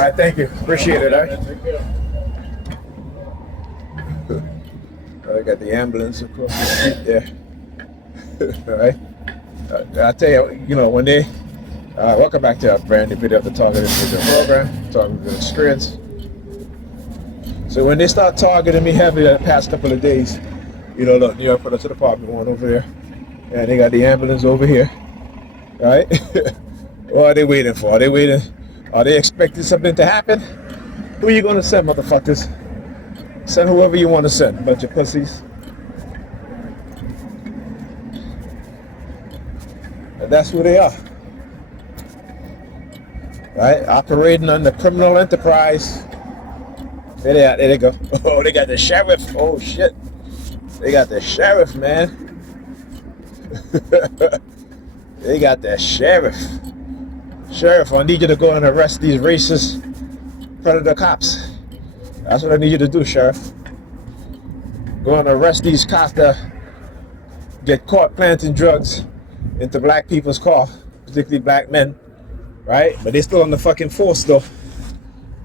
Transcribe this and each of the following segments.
right, thank you. Appreciate it. I got the ambulance across the street there. All right. I tell you, when they welcome back to our brand new video of the Targeted Individual Program, Targeted Experience. So when they start targeting me heavily the past couple of days, look, New York Police Department one over there, and they got the ambulance over here, right? What are they waiting for? Are they waiting? Are they expecting something to happen? Who are you gonna send, motherfuckers? Send whoever you want to send, bunch of pussies. And that's who they are, right? Operating under criminal enterprise. There they go. Oh, they got the sheriff. Oh shit, they got the sheriff, man. They got the sheriff. Sheriff, I need you to go and arrest these racist predator cops. That's what I need you to do, Sheriff. Go and arrest these cops that get caught planting drugs into black people's car, particularly black men, right? But they still on the fucking force though.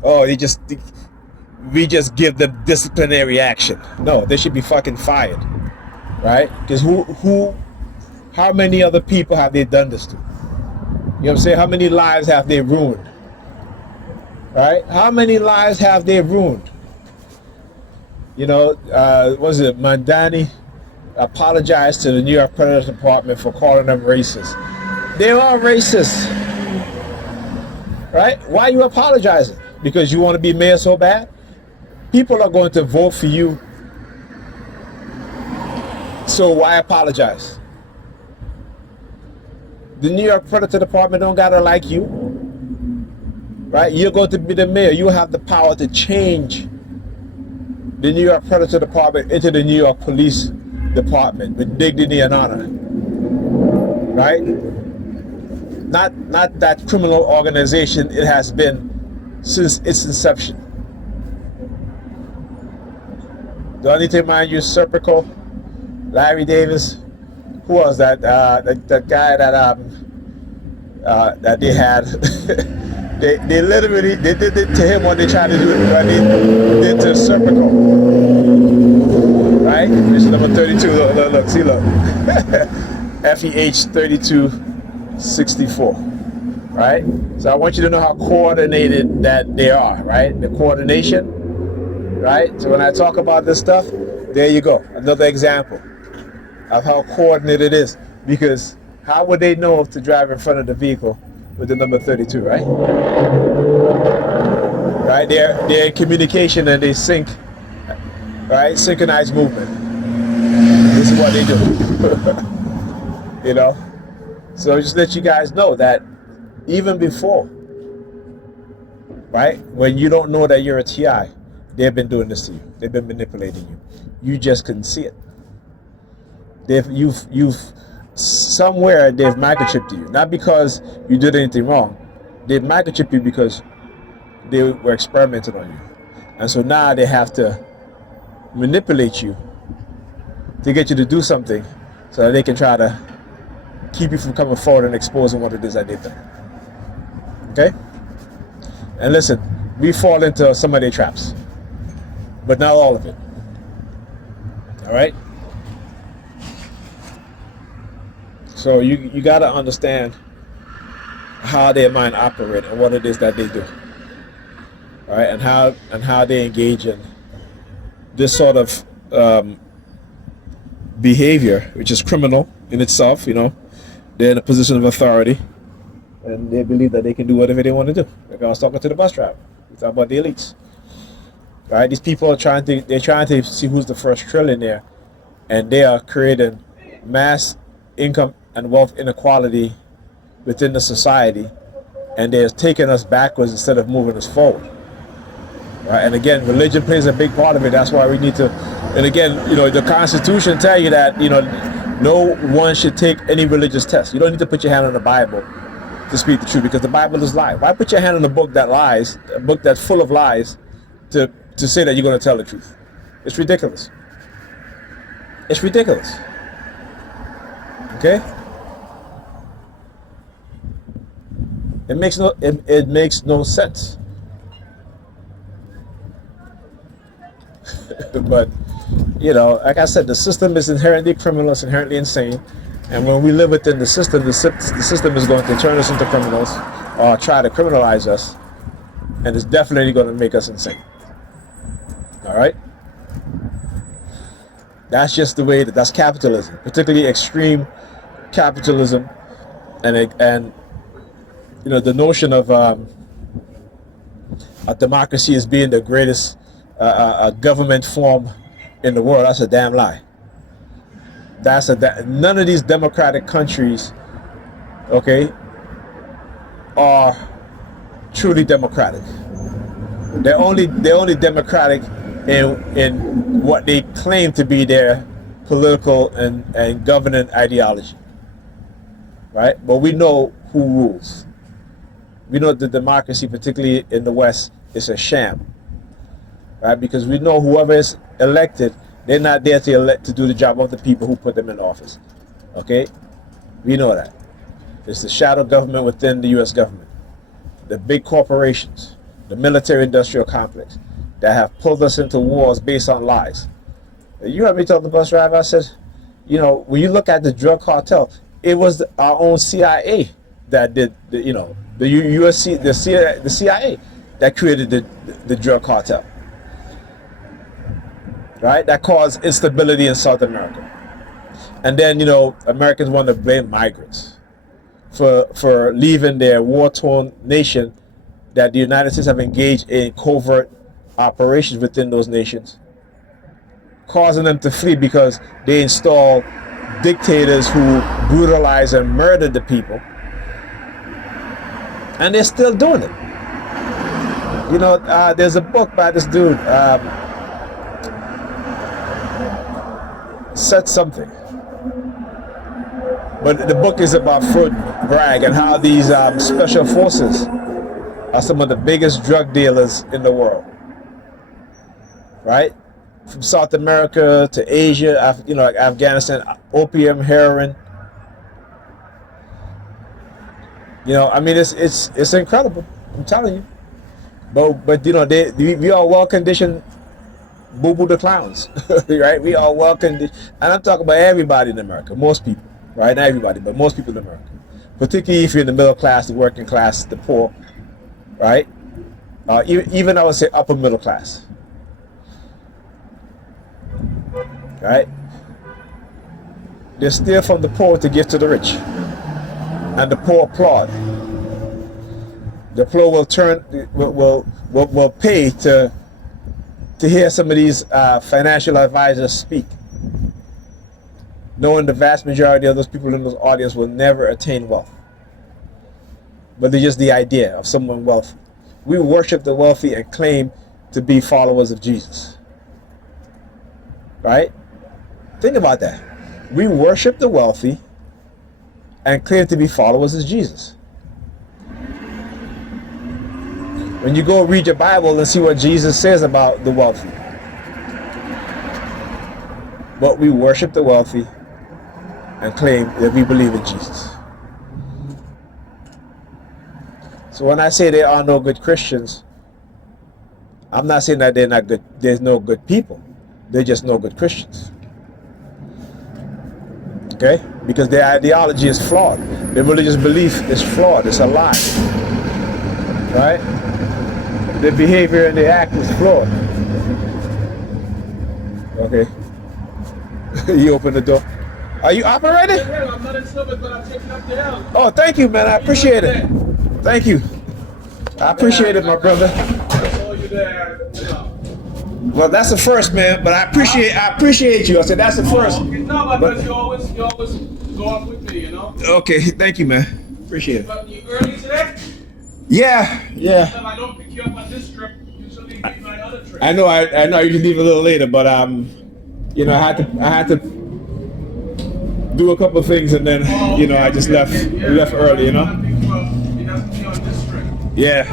Oh, we just give them disciplinary action. No, they should be fucking fired, right? Because how many other people have they done this to? You know what I'm saying? How many lives have they ruined? Right? How many lives have they ruined? Was it Mandani apologized to the New York Police Department for calling them racist? They are racist. Right? Why are you apologizing? Because you want to be mayor so bad? People are going to vote for you. So why apologize? The New York Predator Department don't gotta like you, right? You're going to be the mayor. You have the power to change the New York Predator Department into the New York Police Department with dignity and honor, right? Not that criminal organization it has been since its inception. Do I need to remind you, Serpico, Larry Davis? Who was that? That guy that they had. they literally did it to him what they tried to do. What they did to Serpico. Right? This is number 32. Look, see, look. FEH 3264. Right? So I want you to know how coordinated that they are. Right? The coordination. Right? So when I talk about this stuff, there you go. Another example of how coordinated it is, because how would they know to drive in front of the vehicle with the number 32, right? Right, they're in communication and they sync, right? Synchronized movement. This is what they do. So just let you guys know that even before, right, when you don't know that you're a TI, they've been doing this to you. They've been manipulating you. You just couldn't see it. You've somewhere they've microchipped you, not because you did anything wrong. They've microchipped you because they were experimenting on you, and so now they have to manipulate you to get you to do something, so that they can try to keep you from coming forward and exposing what it is that they've done. Okay? And listen, we fall into some of their traps, but not all of it. All right? So you got to understand how their mind operate and what it is that they do, all right, and how they engage in this sort of behavior, which is criminal in itself. They're in a position of authority, and they believe that they can do whatever they want to do. Like I was talking to the bus driver, we talking about the elites, right? These people are trying to see who's the first trillionaire, and they are creating mass income and wealth inequality within the society, and they're taking us backwards instead of moving us forward. Right? And again, religion plays a big part of it. That's why we need to. And again, the Constitution tell you that no one should take any religious test. You don't need to put your hand on the Bible to speak the truth, because the Bible is lie. Why put your hand on a book that lies, a book that's full of lies, to say that you're going to tell the truth? It's ridiculous. It's ridiculous. Okay? It makes no sense. But you know, like I said, the system is inherently criminal, it's inherently insane. And when we live within the system, the system is going to turn us into criminals or try to criminalize us. And it's definitely going to make us insane. All right? That's just the way that's capitalism, particularly extreme capitalism. And you know, the notion of a democracy as being the greatest government form in the world, that's a damn lie. None of these democratic countries, okay, are truly democratic. They're only democratic in what they claim to be their political and governing ideology, right? But we know who rules. We know that democracy, particularly in the West, is a sham, right? Because we know whoever is elected, they're not there to do the job of the people who put them in office. Okay? We know that. It's the shadow government within the U.S. government. The big corporations, the military-industrial complex that have pulled us into wars based on lies. You heard me tell the bus driver, I said, you know, when you look at the drug cartel, it was our own CIA that did, the USC, the CIA that created the drug cartel. Right? That caused instability in South America. And then, you know, Americans want to blame migrants for leaving their war-torn nation, that the United States have engaged in covert operations within those nations, causing them to flee because they install dictators who brutalize and murder the people. And they're still doing it. You know, there's a book by this dude, said something, but the book is about Fort Bragg and how these special forces are some of the biggest drug dealers in the world, right? From South America to Asia, you know, like Afghanistan, opium, heroin. You know, I mean, it's incredible. I'm telling you. But you know, we are well conditioned. Boo boo the clowns, right? We are well conditioned, and I'm talking about everybody in America, most people, right? Not everybody, but most people in America, particularly if you're in the middle class, the working class, the poor, right? Even I would say upper middle class, right? They steal from the poor to give to the rich, and the poor applaud. The poor will pay to hear some of these financial advisors speak, knowing the vast majority of those people in those audience will never attain wealth. But they're just the idea of someone wealthy. We worship the wealthy and claim to be followers of Jesus. Right? Think about that. We worship the wealthy and claim to be followers of Jesus. When you go read your Bible and see what Jesus says about the wealthy. But we worship the wealthy and claim that we believe in Jesus. So when I say there are no good Christians, I'm not saying that they're not good. There's no good people. They're just no good Christians. Okay? Because their ideology is flawed. Their religious belief is flawed. It's a lie. Right? Their behavior and their act is flawed. Okay. You open the door. Are you operating? Yeah, I'm not in service, but I'm taking up the L. Oh, thank you, man. I appreciate it. Thank you. I appreciate it, my brother. I saw you there. Yeah. Well, that's the first, man. But I appreciate you. I said that's the first. Okay. No, because you always go up with me, you know. Okay, thank you, man. Appreciate it. But you early today? Yeah. If I don't pick you up on this trip, usually leave my other trip. I know. I know. You can leave a little later, but you know, I had to do a couple of things, and then I just left early, you know. It has to be on this trip. Yeah.